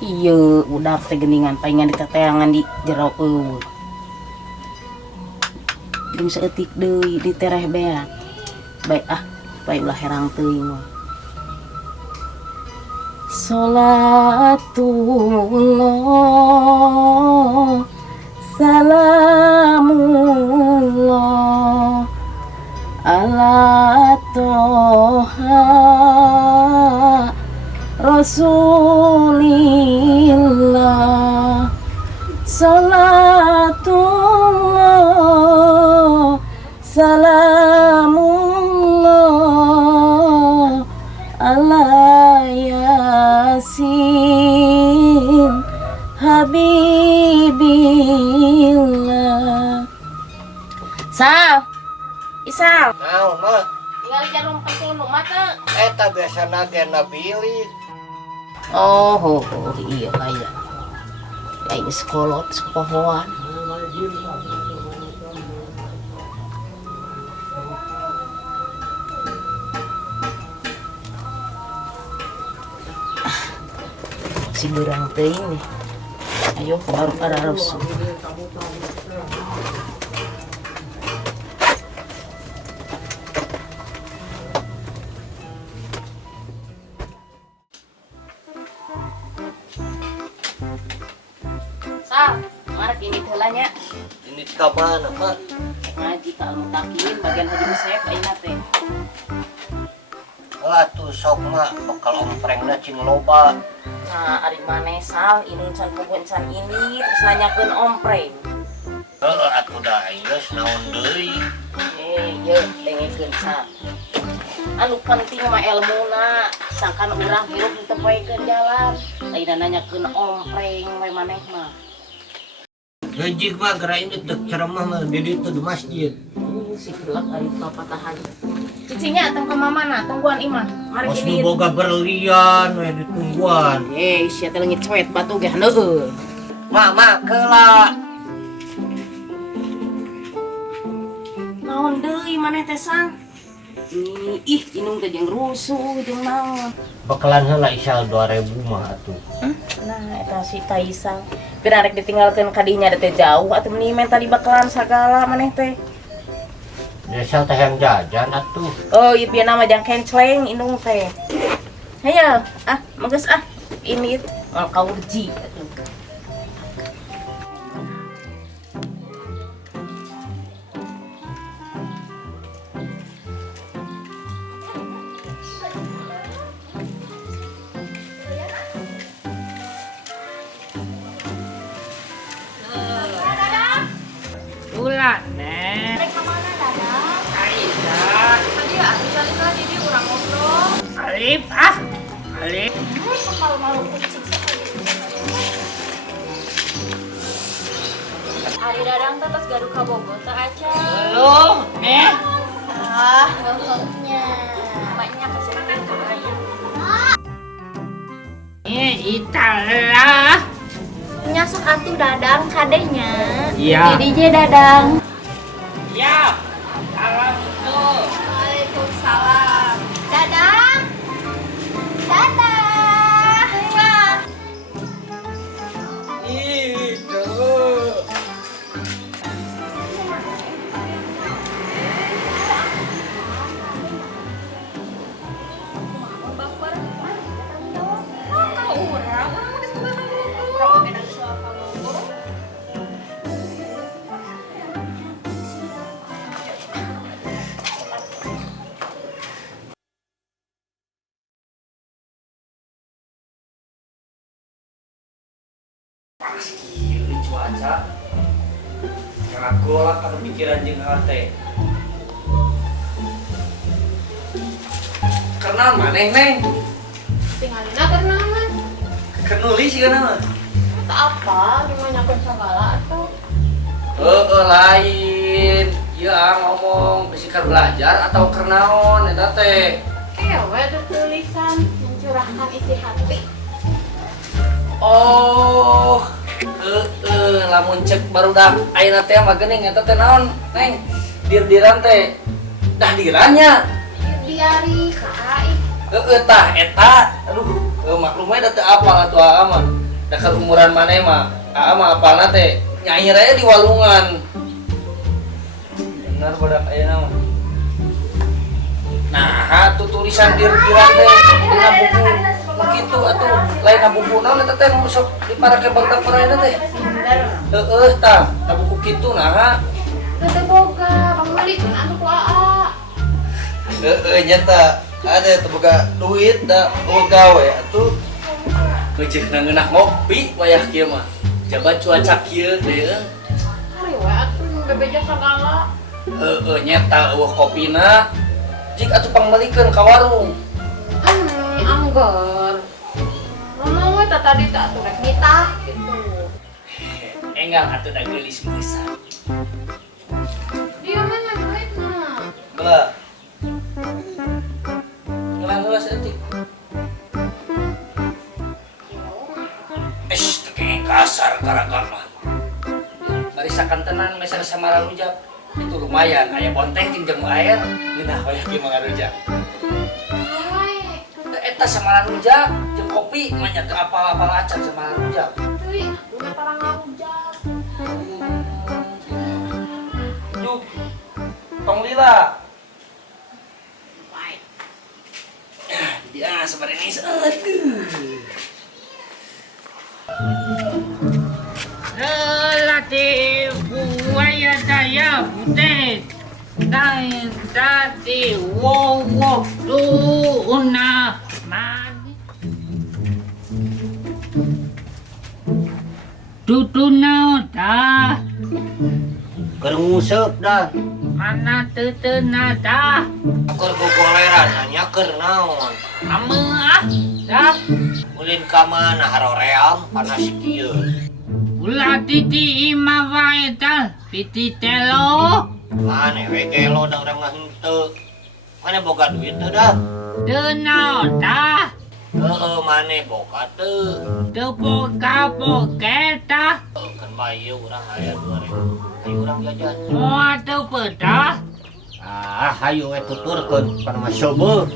Iya, udah teh geningan palingan diteteangan di jero eueuh. Jeung saeutik deui di tereh beak. Baik baik ulah herang teuing mah. Salatullah salamullah ala toha Rasulillah. Salatullah salamullah ala yasin habibillah. Sal, Isal, Naon mah? tinggal jarum penting nu mata. Eta biasana ge nabilik. Oh, iya aya. Ya ini sekolot, sepohoan. Si berang teuing nih. Ayo baru ada rusuh. Sal, marek ini heulanya. Ini ka mana, Pak? Ngaji ka Al-Mutakin bagian Haji Musep ayeuna teh. Lah tuh sok mah bakal omprengna cing loba. Nah, ari maneh Sal, ini can puguan can ini terus nanyakeun ompreng. Heeh, atuh da geus naon deui. Ye, dengekeun Sal. Anu penting mah ilmuna, sangkan urang hirup ditepoekeun jalan. Lain nanyakeun ompreng we maneh mah. Gajik mah geura ini teu ceramah mah di ditu di masjid. Si gelap ari papatahan. Cicinya atang ka mamana, tungguan imah. Mari Mos ini. nu boga berlian we ditungguan. Sia teh leungit coet batu ge haneueuh. Mama keula. Naon deui maneh teh Sang? Ih, inung teh jeung rusuh jeung naon. Bakalan heula isal 2000 mah atuh. Nah, eta si Kaisang. Geura rek ditinggalkeun ka dinya teh jauh atuh meni men tadi bakalan sagala maneh teh. Desal teh yang jajan atuh. Oh, ieu pieu nama jang kencleng indung teh. Hayo, mageus ini mal kaurji atuh. Ulah, Nek. Rek kemana Dadang? Aisyah. Tadi ya, tinggalin tadi dia orang ngobrol. Alif, Alif. Sekal malu kucing sekali. Ari Dadang tetes gaduh ka Bogor teh aja. Belum, Nek. Ngomongnya. Maknya kesini ke aja. Italah. Nyasok atuh Dadang kadenya. Iya. Di DJ Dadang. Ya. Salam tuh. Waalaikumsalam. Dadang. Dadang. Wah. Itu. Baper. Orang udah suka ngobrol. Beda soal ngobrol. Ieu cuaca. Ngagolak anu pikiran jeung hate. Kenal maneh, Neng? Tinggalin kenalan. Kenulis sih mah. Itu apa? Gimana pun segala atau? Lain. Iya ngomong bisikan belajar atau kernaon eta teh. Ewe ada tulisan mencurahkan isi hati. Oh, lamun cek barudak ayeuna teh mah geuning eta teh naon, Neng? Dir-diran teh. Dah dirannya. Diari kai. Tah eta. Aduh, maklumnya da teu apal atuh mah. Dakal umuran mana mah? Mah apalna teh nyair aya di walungan. Benar badak aya nama. Nah, tuh tulisan dir-diran teh dina buku begitu atuh. Lain buku naon eta teh nu sok diparake barudak paraena teh. Heeh tah, da buku kitu nah. Tete boga, pangmalikeun anu ku aa. Nya tah ada teu boga duit da gawe atuh. Ngeujeunna ngeunah ngopi wayah kieu mah. Jabat cuaca kieu deui. Hari we atuh nu bebeja sagala. Nya tah eueuh kopina. Jik atuh pangmalikeun ka warung. Angger. Ngomong we tadi tak atuh rek nitah gitu. Enggal atuh da geulis pisan. Dia mana duitna? Bela. Ngelas etik. Tekeng kasar karakam mah. Barisakan tenan meser sama rujak. Itu lumayan, aya bonteng jeung air. Geunah hoyong kieu mangarujak. Eta sama rujak jeung kopi mah nya teu apal-apal acan sama rujak. Teuing, udah parang ngarujak. Yuk. Tong lila. Baik. Dia sebenarnya aduh. Relatif buaya daya butet dan tadi wowo tuna mani tutuna dah Kerngusep dah. mana tutuna dah Keur gogoleran nanya keur naon. ame dah Ulin ka mana haroream panas kieu. ulah titi ima wae dah piti telo Mane we kelo da urang mah henteu. Mane boga duit teu dah. tuna dah Heeh mane boga teu. tepoka poketa Kan bae urang aya 2000. Hayu urang jajan. mau tuh pedah Hayu we tuturkeun kana mah sobo.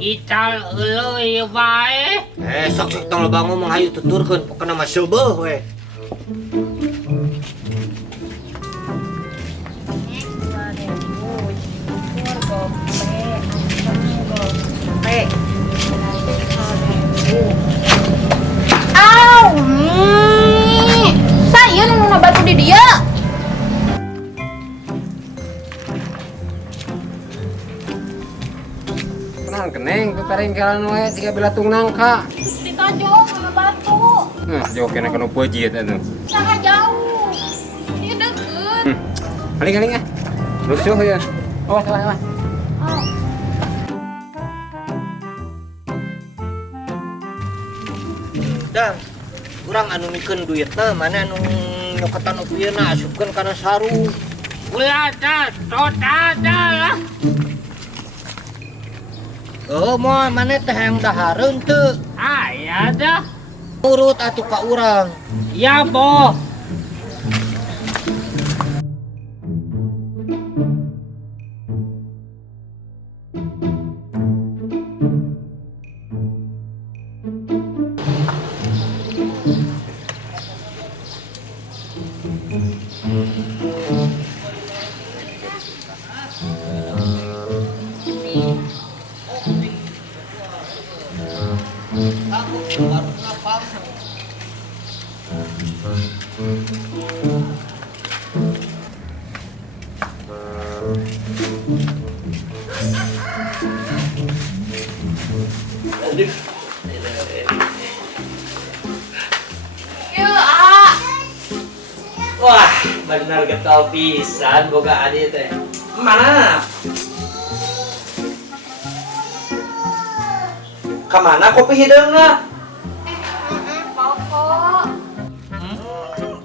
ital euy wae Sok tong loba ngomong hayu tuturkeun kana mah sobo we. Saya nu batu di dia. Tenang keneng, peparing jalan we tiga belatung nangka. Ditajong sama batu. Jauh kena kena pojit atuh. Sangat jauh. Dia deket. Aling ah. Lusuh ya. Awas. Oh. Dan urang anu mikeun duitna mana anu nyoketan upieuna asupkeun kana saru. ulah dah total dah Moal mana teh hayang dahareun teu. ya dah Urut atuh ka urang. ya boh Wah, bener getol pisan boga adi teh. Mana? Kamana kopi hideungna? Pokok.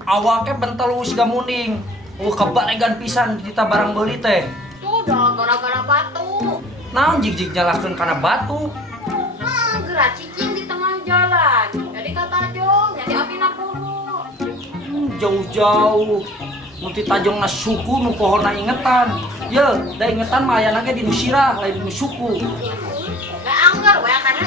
Awaknya bentel siga muning. Kebaregan pisan kita barang beli teh. Tuh udah gara-gara batu. Naon jig-jig nyalakeun kana batu? Gerak cicing di tengah jalan. Jadi kata Jong, jadi api napuru. Jauh-jauh. Munti tajongna suku nu pohonna ingetan. Ye, da ingetan mah aya nage di nu sirah, lain di nu suku. Gak anggar, we karena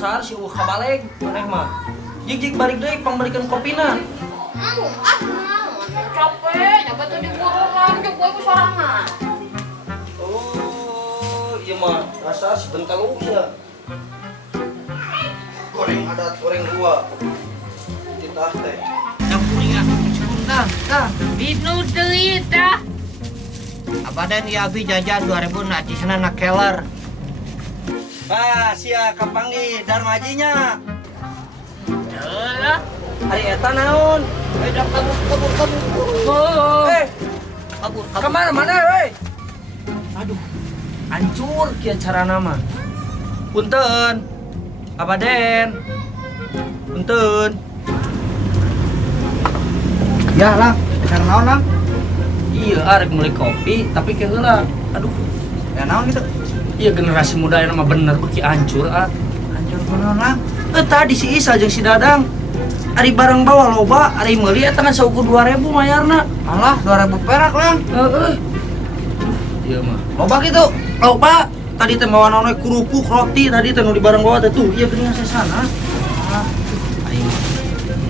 dasar si Uwa kabaleg maneh mah. Jig balik deui pambalikan kopina. Capek, nyapa tuh dikururan, jok gue kesorangan. Oh, iya mah rasa sebentar lu ya. Goreng adat, goreng gua. Ditah teh. Campurnya sebentar, dah. Binu duit dah. Abadan ya abi jajan 2000 na cisana na keler. Ah, sia kapanggi Darmajinya. Lah. Hari eta naon? Beda kabur. Oh. Kabur. Kemana mana, weh? Aduh, hancur kieu carana mah. Punten. Abaden. Punten. Ya lang, bener naon lang? Iya, arek mulai kopi, tapi kayak heula. Aduh, Ya naon gitu? iya generasi muda yang mah bener beki hancur ah. Hancur naon lang? Tadi si Isa jeung si Dadang. Ari barang bawa loba, ari meuli eta kan saukur 2000 mayarna. Alah, 2000 perak lang. Heeh. Iya mah. Loba gitu. Loba, tadi teh bawa naon kerupuk, roti, tadi teh nu di barang bawa teh tuh. Iya geuningan sesana. Ah, aing mah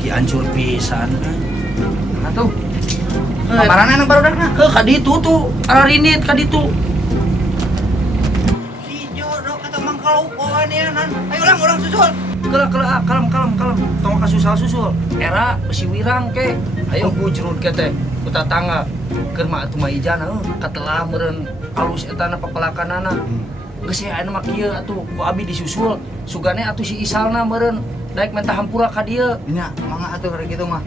ki hancur pisan. Atuh. Kamarana nu baru dah. Heuh, ka ditu tuh, ararinit ka ditu. Hijau dong kata mangkal upoan ya nan. Ayo lang orang susul. Kalem. Tong ka susul. Era si wirang ke. Ayo bujrud ke teh. Kuta tangga. Keur mah atuh mah ijana katelah meureun alus eta na papelakanana. Geus aya mah kieu atuh ku abi disusul. Sugane atuh si Isalna meureun daek menta hampura ka dieu. Nya, mangga atuh hari gitu mah.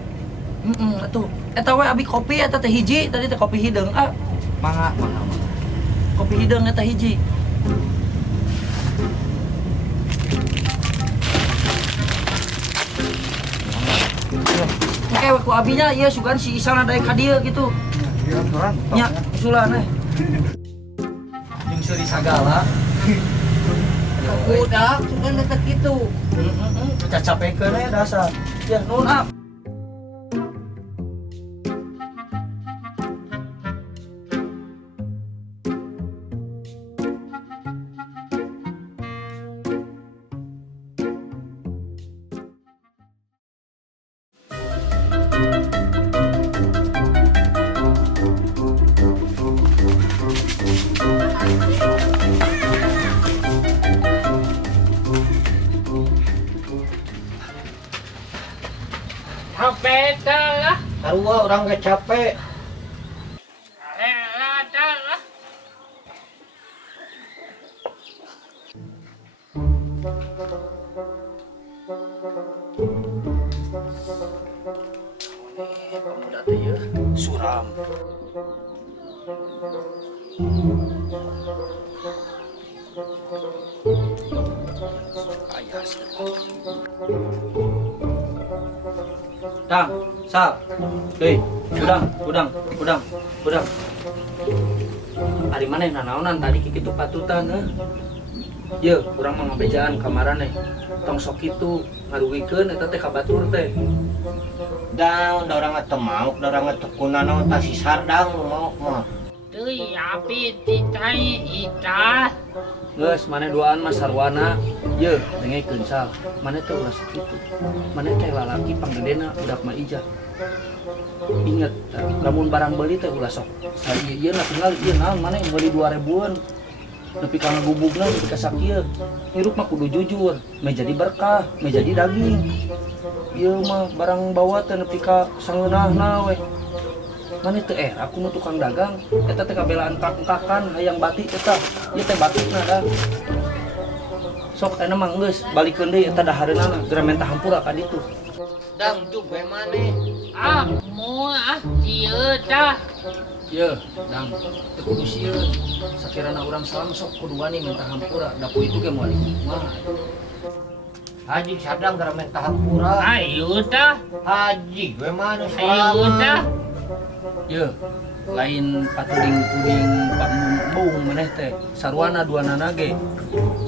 Atuh. Eta we abi kopi eta teh hiji, tadi teh kopi hideung. Mangga. Kopi hideung eta hiji. Oke, ku abinya ieu sugan si Isalna daek ka dieu gitu. Ya, orang. Nya, usulan Jeung seuri sagala. Udah, sugan deket gitu. Cacapekeun dasar. Ya, nuhun ah. Capek dah lah. Sarua orang gak capek. Rela dah lah. Pemuda teh ieu suram. Ayah Dang, sal. Hei, udang. Ari maneh nanaonan tadi kitu patutan Ye, urang mah ngabejaan kamarane. Tong sok kitu ngarugikeun eta teh ka batur teh. Dang, da urang teu mauk, da urang teu kunana ta sisar dang nu mauk mah. Tui api titai ita. Geus maneh duaan mah sarwana. Ye, dengekeun sal. Maneh teh ulah sakitu. Maneh teh lalaki panggedena budak mah ijah. Ingat, lamun barang beli teh ulah sok. Ieu lah tinggal ieu naon maneh beli 2000-an. Nepi ka ngagubugna nepi ka sakieu. Hirup mah kudu jujur, meh jadi berkah, meh jadi daging. Ieu mah barang bawa teh nepi ka sangeunahna we. Maneh teu aku nu tukang dagang, eta teh kabelaan engkak-engkakan hayang batik eta. Ieu teh batikna dah. Sok ena mah geus balikeun deui eta dahareunana, geura menta hampura ka ditu. Dang juk bae maneh. Mua ieu dah. Ieu, dang, teu kudu sieun. Sakirana urang salam sok kudu wani menta hampura, da ku itu ge moal mah. Haji sadang gara men tahapura. Ayo dah. Haji gue mana Ayo dah. Ieu, lain patuling-tuling Pak Mumbung maneh teh. Sarwana duanana ge.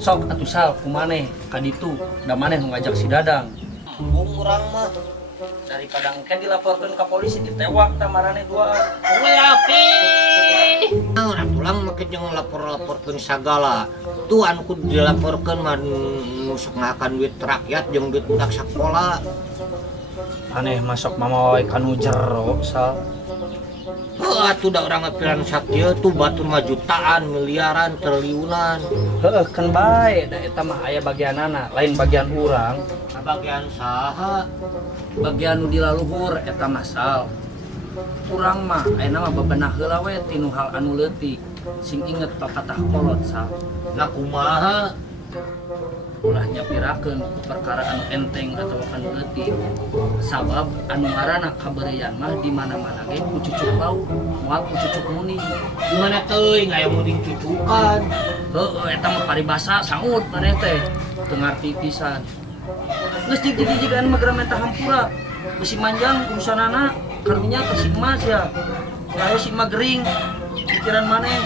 Sok atuh sal kumaneh ka ditu, da maneh nu ngajak si Dadang. Bung urang mah. Daripada engke dilaporkeun ka polisi ditewak tamarane dua. Ulah pi. Urang tulang make jeung lapor-laporkeun sagala. Tuh anu kudu dilaporkeun mah nu sok ngakan duit rakyat jeung duit budak sakola. Aneh masuk mama wae kanu jero sal. Atuh da urang ngapiran sakieu tuh batur mah jutaan, miliaran, triliunan. Heeh kan bae da eta mah aya bagianana, lain bagian urang. Nah, bagian saha? Bagian nu dilaluhur eta mah sal. Urang mah ayeuna mah bebenah heula we tinu hal anu leutik. Sing inget papatah kolot sal. Nah kumaha? Ulah nyapirakeun perkara anu enteng atau anu leutik. Sabab anu ngaranna kabereyan mah di mana-mana ge ku cucuk bau, moal ku cucuk muni. Di mana teuing aya mending cucukan? Heueuh eta mah paribasa saud maneh teh. Teu ngarti pisan. Geus jig-jigan mah geura menta hampura. Besi manjang urusanana karunya ke si emas ya. Lalu si emas gering. Pikiran maneh.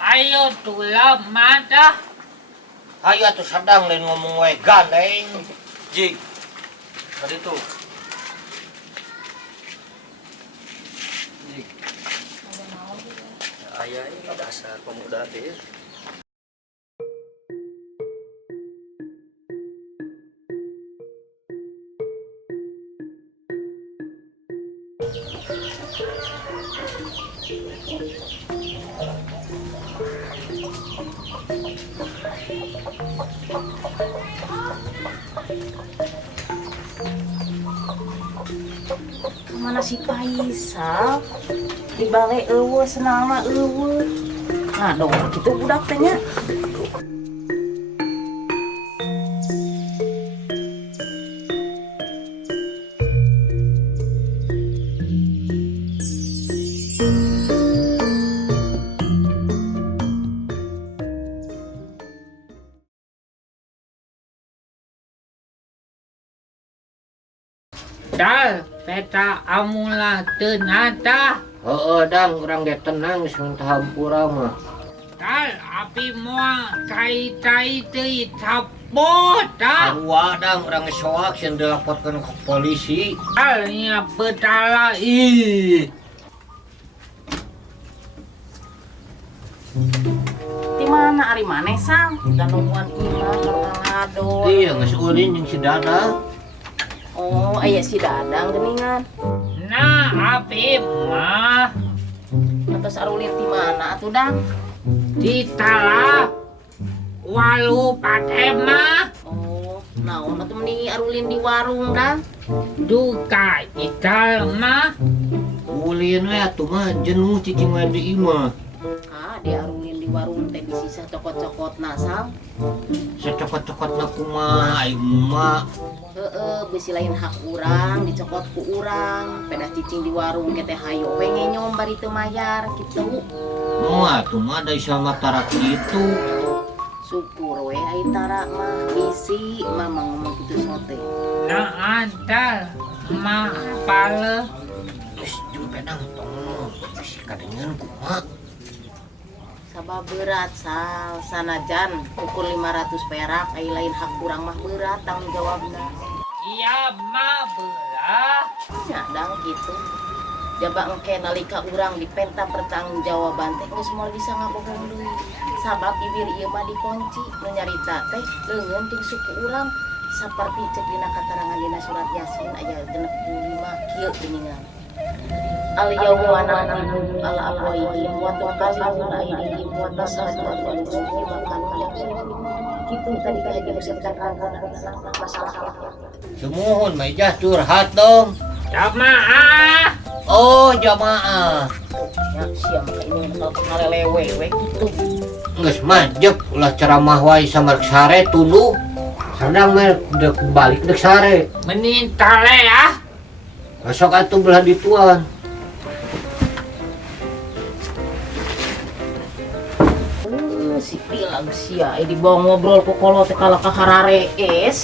Ayo tulap mata. Ayo atuh sadang lain ngomong wae gandeng. Jig. Tadi tuh. Jig. Aya dasar pemuda teh. Kemana si Faisal? Di balai eueuh senalna eueuh. Nah, dong kitu budak teh nya. Dal, peta amula tenata. Heeh dang urang ge tenang geus mentah hampura mah. Dal, api moa kai-tai teuy tapot, dal. Sarua dang urang geus soak sieun dilaporkeun ka polisi. Dal, nya betala ih. Di mana ari maneh sang? Ganungan imah kalau ngado. Iya geus ulin jeung si Dada. Oh, aya si Dadang geningan. Nah, api mah Atos arulin di mana atuh Dang? di tala walu patema Oh, naon atuh meni arulin di warung Dang? duka ital mah Ulin we atuh mah jenuh cicing we di imah. Ah, di arulin di warung teh disisa cokot-cokotna sang. Secokot-cokotna kumaha aing mah. Heeh, beusi lain hak urang dicokot ku urang. Pedah cicing di warung teh hayo we ngenyom bari teu mayar kitu. Moal atuh mah da isa matara kitu. Syukur we ai tara mah bisi mamang ngomong kitu sote. nah antal mah pale Geus jumpenang tong bisi kadengeun kumaha. Sabab berat sal sanajan ukur 500 perak ai lain hak urang mah berat tanggung jawabna. iya mah belah Nya Dang kitu. Jaba engke nalika urang dipenta pertanggungjawaban teh geus moal bisa ngabohong deui. Sabab bibir ieu mah dikunci nu nyarita teh leungeun jeung suku urang saperti cek dina katerangan dina surat Yasin aya 65 kieu geuningan. Al yawma nahtimu ala afwahihim wa tukallimuna aydihim wa tashhadu arjuluhum bima kanu yaksibun. Kitu tadi kayak diusahakan masalah. Semuhun mah ijah curhat dong. jamaah Oh jamaah. Ya sia mah ini bakal ngalelewe we kitu. Geus majek ulah ceramah wae samar sare tuluh. Sadang mah dek balik dek sare. menin tale ya Besok atuh belah dituan. Si pilang sia dibawa ngobrol ku kolot teh kala ka harare es.